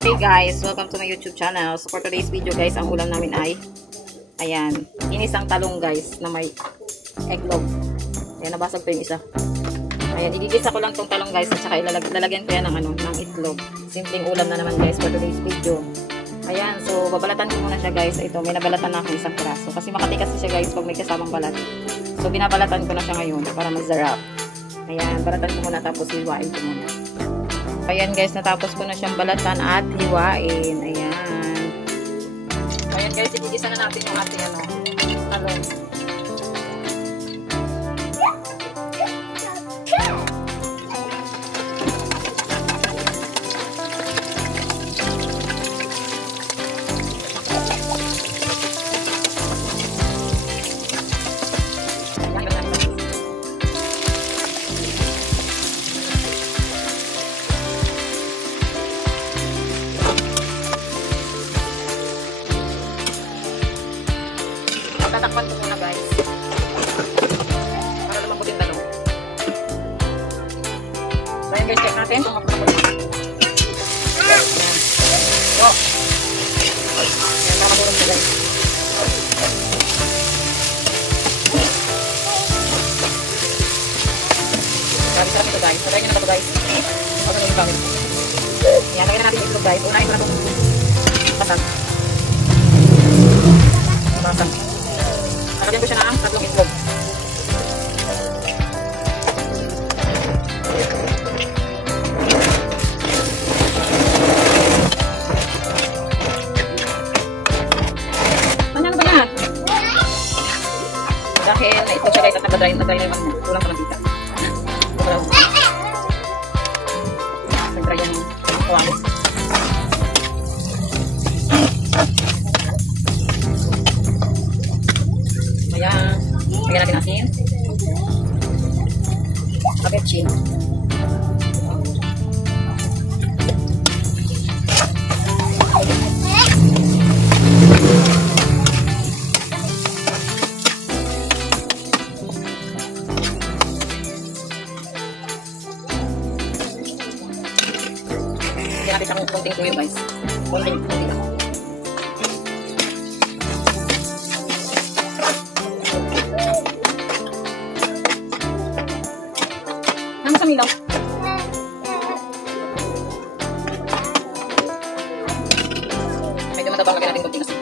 Hey guys, welcome to my YouTube channel. So for today's video guys, ang ulam namin ay ayan, inisang talong guys na may eggnog. Ayan, nabasag pa yung isa. Ayan, igigisa ko lang tong talong guys at saka ilalagyan ko yan ng itlog. Simpleng ulam na naman guys for today's video. Ayan, so babalatan ko muna siya guys. Ito, may nabalatan na akong isang piraso kasi makatikas siya guys pag may kasamang balat. So binabalatan ko na siya ngayon para masarap. Ayan, balatan ko muna tapos hiwain ko muna. Ayan guys, natapos ko na siyang balatan at hiwain. Ayan. Ayan guys, igigisa na natin yung ating talong. Tatakpan ko muna guys para lumambot yung talong. So ayan guys, check natin kung mapapapot. Ayan. So ayan, para magulong ko guys. Grabe sarap ito guys. Sabayin nyo na ito guys. Pagkakas yung bawin. Ayan, lagyan na natin yung itlog guys. Unahin ko na itong basag. Basag. Nalagyan ko siya ng tatlong itlog. Ano ba yan? Dahil na-itlog siya guys at nag-dry na yung kulang sa mantika. Nag-dry yan yung kuwangis. Ayan. Lagyan natin asin. Kapetchin. Lagyan natin siyang konting tuyo guys. Konting lang. Milaw. Medyo matabang, lagyan natin konting asin.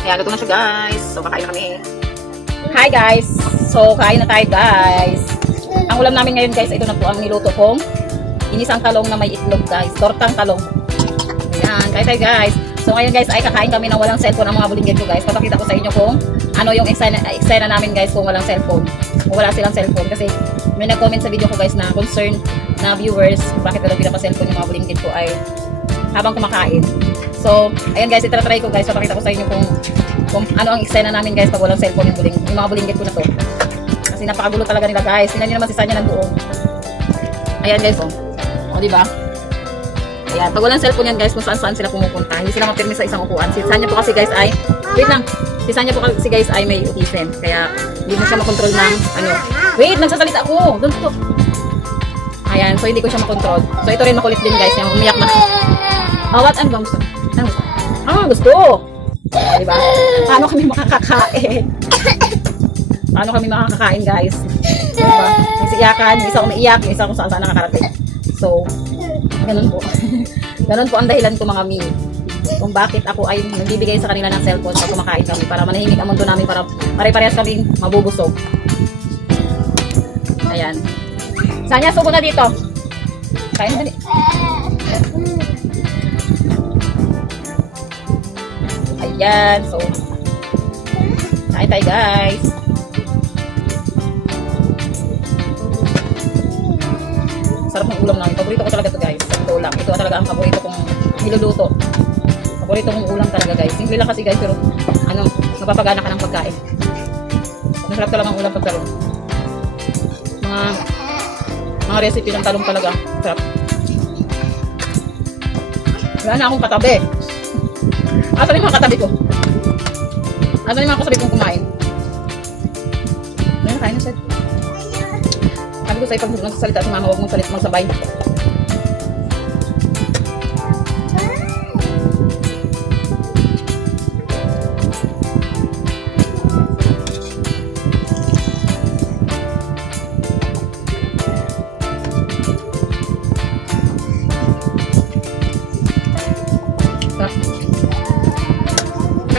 Ayan, luto na siya guys. So kakain na kami. Hi guys! So kain na tayo guys. Ang ulam namin ngayon guys, ito na po ang niluto kong inisang talong na may itlog guys. Tortang talong. Ayan, guys. So ngayon guys, ay kakain kami ng walang cellphone ang mga bulinggit ko guys. Papakita ko sa inyo kung ano yung eksena namin guys kung walang cellphone. Kung wala silang cellphone. Kasi may nag-comment sa video ko guys na concern na viewers kung bakit wala pinapa-cellphone yung mga bulinggit ko ay habang kumakain. So, ayan guys, itatry ko guys. Papakita ko sa inyo kung ano ang eksena namin guys pag walang cellphone yung mga bulinggit ko na to. Kasi napakagulo talaga nila guys. Tingnan niyo naman si Sanya nagbuo. Ayan guys, o diba? Ayan, pag walang cellphone yan guys, kung saan sila pumupunta. Hindi sila mapirmi sa isang upuan. Si Sanya po kasi guys ay, wait lang. Si Sanya po kasi guys ay may autism. Kaya hindi mo siya makontrol ng wait, nagsasalita ako. Doon po. Ayan, so hindi ko siya makontrol. So ito rin makulit din guys, yung umiyak na. Oh, what? Ano bang gusto? Gusto. Diba? Paano kami makakakain? Paano kami makakakain guys? Diba? Yung iyakan, yung isa umiiyak, yung isa kung saan nakakarating. So, ganun po. Ganun po ang dahilan ko mga mi. Kung bakit ako ay nagbibigay sa kanila ng cellphone pag kumakain kami para manahimik ang mundo namin para pare-parehas kami mabubusog. Ayan. Sanya, subo na dito. Kain na dali. Ayan. So, kain tayo guys. Sarap ng ulam namin. Paborito ko talaga ito guys. Ito ulam. Ito talaga ang paborito kong niluluto. Paborito kong ulam talaga guys. Simple lang kasi guys pero mapapagana ka ng pagkain. Masarap talaga ang ulam pagtalong. Mga recipe ng talong talaga. Sarap. Wala na akong katabi. Asan yung mga katabi ko? Asan yung mga kasabi kong kumain? Ano na kain na siya? Sabi ko sa'yo, pag nagsasalita si mama, huwag mong salit magsabay.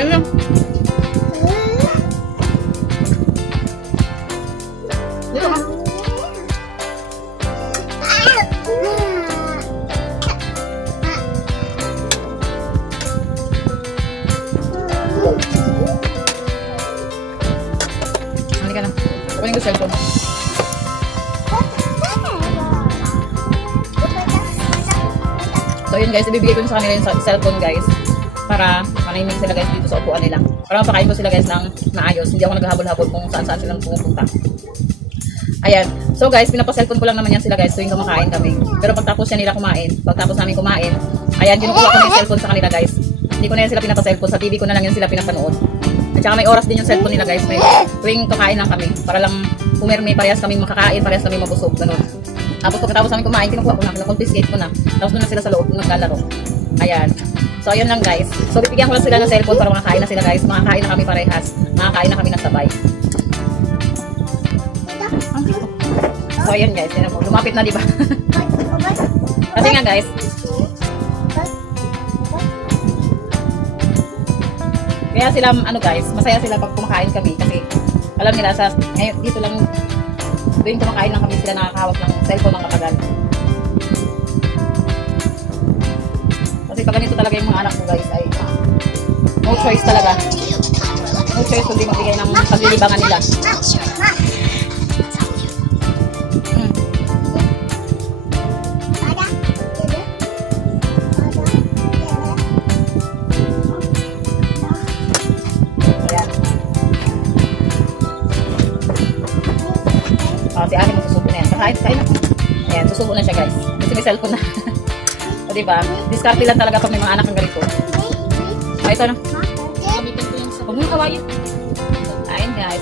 Ayun lang. Dito ka. Halika na. Kunin ko cellphone. So yun guys, ibibigay ko sa kanila yung cellphone guys. Para manahimik sila guys dito sa upuan nila. Para mapakain ko sila guys ng maayos. Hindi ako naghahabol-habol kung saan-saan silang pumupunta. Ayan. So guys, pinapaselfon ko lang naman yan sila guys tuwing kumakain kami. Pero pagtapos yan nila kumain, pagtapos namin kumain, ayan, kinukuha ko na yung cellphone sa kanila guys. Hindi ko na yan sila pinapaselfon. Sa TV ko na lang yan sila pinapanood. At saka may oras din yung cellphone nila guys. May tuwing kakain lang kami. Para lang pumirmi, parehas kami makakain, parehas kami mabusog. Ganun. Tapos pagkatapos namin kumain, kinukuha ko na, confiscate ko na. Tapos doon na sila sa loob, naglalaro. Ayan. So, ayun lang guys. So, bibigyan ko lang sila ng cellphone para makakain na sila guys. Makakain na kami parehas. Makakain na kami ng sabay. So, ayun guys. Yan po. Lumapit na, diba? Kasi nga guys. Kaya sila, ano guys, masaya sila pag kumakain kami. Kasi, alam nila, ngayon, dito lang, tuwing kumakain lang kami sila nakakahawak ng cellphone ng matagal. Kasi pag ganito talaga yung mga anak ko guys ay no choice talaga. No choice kundi magbigay ng paglilibangan nila. Ayan. Si Ate magsusubo na yan. Kain na. Ayan, susubo na siya guys. Kasi may cellphone na. O diba? Discarte lang talaga pag may mga anak ng ganito. Ay, ito na. Huwag mong kawain. Ayun guys.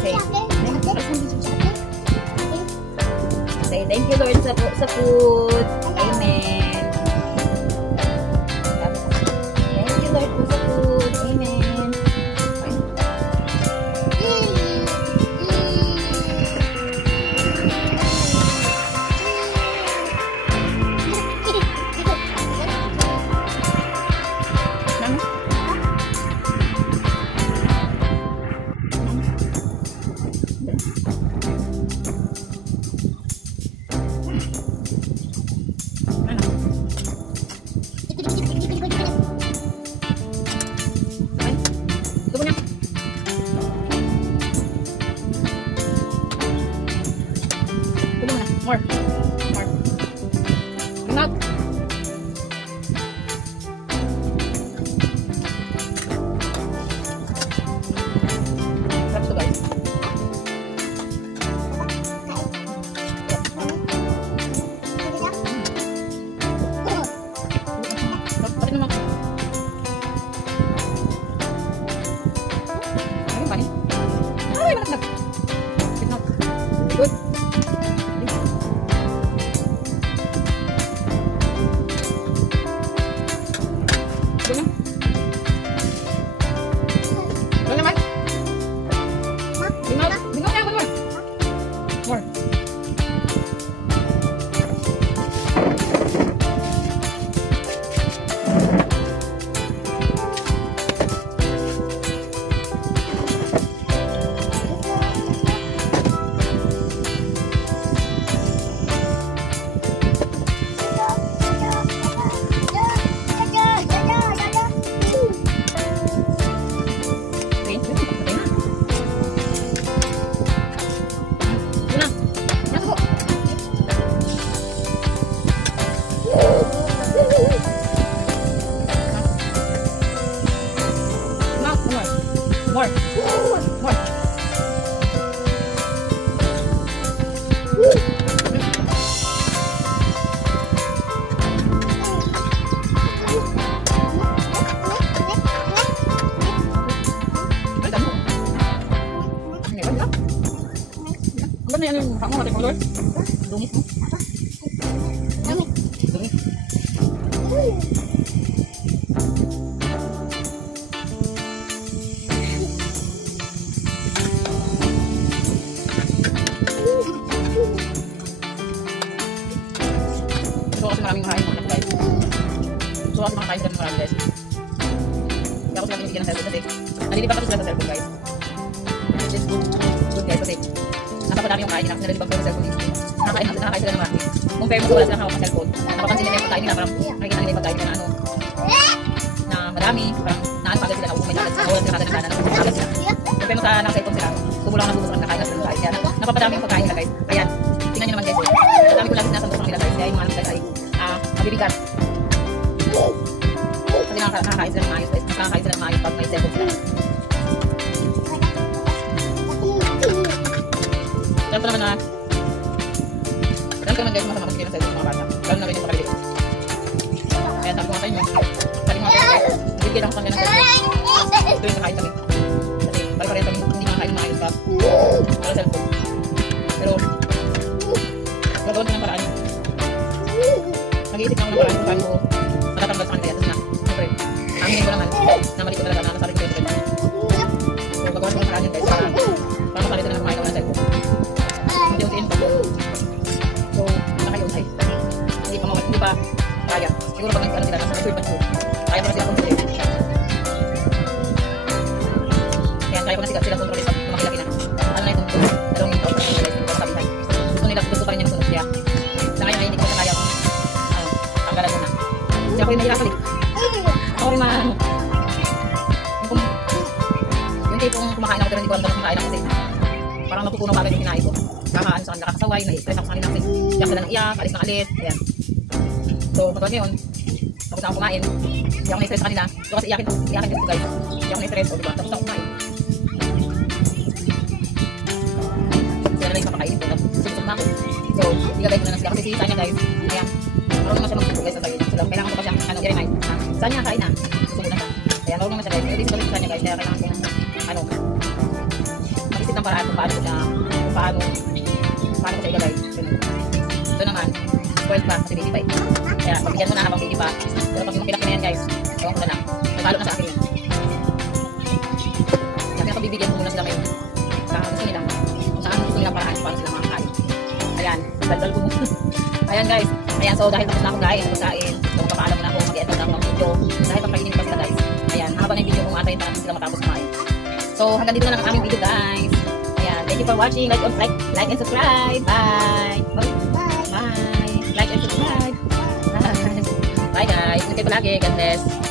Say thank you Lord sa food. Amen. Thank you Lord po sa food. Amen. Ano? ano yung mukha mo, watercolor? Dungis mo? Dungis. Gusto ko kasi maraming makain mo, guys. Gusto ko kasi makakain sila ng marami, guys. Hindi ako sila binibigyan ng cellphone kasi nalilibang kasi sila sa cellphone, guys. Which is good, guys, kasi napapadami yung kain nila kasi nalilibang sila sa cellphone. Nakakain sila ng marami. Compare mo sa wala silang hawak ng cellphone. Napapansin nila yung pagkain nila, parang nakikita nila yung pagkain nila na ano, na madami, parang naano agad sila na umay agad sila, wala sila kada ng kanan, agad sila. Compare mo sa naka-cellphone sila, kukulang na gusto ng nakain na sila ng kain. Kaya napapadami yung pagkain nila, guys. Ayan, tingnan nyo naman, guys. Madami ko lang sinasandok nila, guys. Kaya yung mga anak, guys, ay mabibigat. Kasi nakakain sila ng maayos, guys. Nakakain sila ng maayos pag may cellphone sila. Alam ko naman na alam ko naman, guys, masama magbigay ng cellphone sa mga bata. Lalo na rin yung pagkalilit. Kaya sabi ko nga sa inyo, sabi ko nga sa inyo, guys, bibigyan ako sa kanila ng cellphone. Ito yung kakain kami. Kasi pare-pareho kami hindi makakain ng maayos pa para cellphone. Pero gagawin ko ng paraan. Nag-iisip lang ng paraan kung paano ko matatanggal sa kanila. Tapos na, siyempre, aminin ko naman na mali ko talaga na nasabi ko yung cellphone. So gagawin ko ng paraan yun, guys, para makalit na kumain ako ng cellphone. Unti-untiin pa. So, nakayon ay hindi pa kaya. Siguro pag nag-ano sila, nasa mature pa sila. Kaya pa na sila kontrolin. Ayan, kaya pa na sila kontrolin pag tumakilaki na. Ano na itong dalawang yung tawag na sila sabihan. Gusto pa rin niya ng tunog siya. Sa ngayon ay hindi ko sa kaya kung tanggalan mo na. Kasi ako yung nahirapan eh. Ako rin yung tipong kumakain ako pero hindi ko alam kung kumakain ako kasi parang napupuno pa rin yung kinain ko. Kakaano sa kanila, kakasaway, na-stress ako sa kanila kasi iyak sila ng iyak, alis ng alis, ayan. So, pagkawag ngayon, tapos ako kumain, hindi ako na-stress sa kanila. So, kasi iyakin dito, guys. Hindi ako na-stress, o diba? Tapos ako kumain. Sila na lang yung papakainin ko, tapos susok na ako. So, igagay ko na lang sila kasi si Sanya, guys, ayan. Marunong naman siya mag-susok, guys, sa sarili. So, kailangan ko pa siya, i-remind. Sanya, kain na. Susok na siya. Ayan, marunong naman siya, guys. Kasi si Sanya, guys, kaya kailangan ko mag-isip ng paraan kung paano ko siya, paano ko siya igagay. Ito naman, spoiled pa kasi baby pa eh. Kaya pabigyan mo na habang baby pa. Pero pag yung pinak na yan, guys, gawin ko na lang. Nagalo na sa akin yun. Kaya pinapabibigyan ko muna sila ngayon. Sa gusto nila. Kung saan gusto nilang paraan, paano sila makakain. Ayan, daldal ko muna. Ayan, guys. Ayan, so dahil tapos na ako, guys, pagkain. So magpapaalam na ako, mag-edit na ako ng video. Dahil pagkainin pa sila, guys. Ayan, habang yung video kung atayin para sila matapos kumain. So hanggang dito na lang ang aming video, guys. Thank you for watching. Like and subscribe. Bye. Bye. Like and subscribe. Bye guys. Ingat kayo palagi. God bless.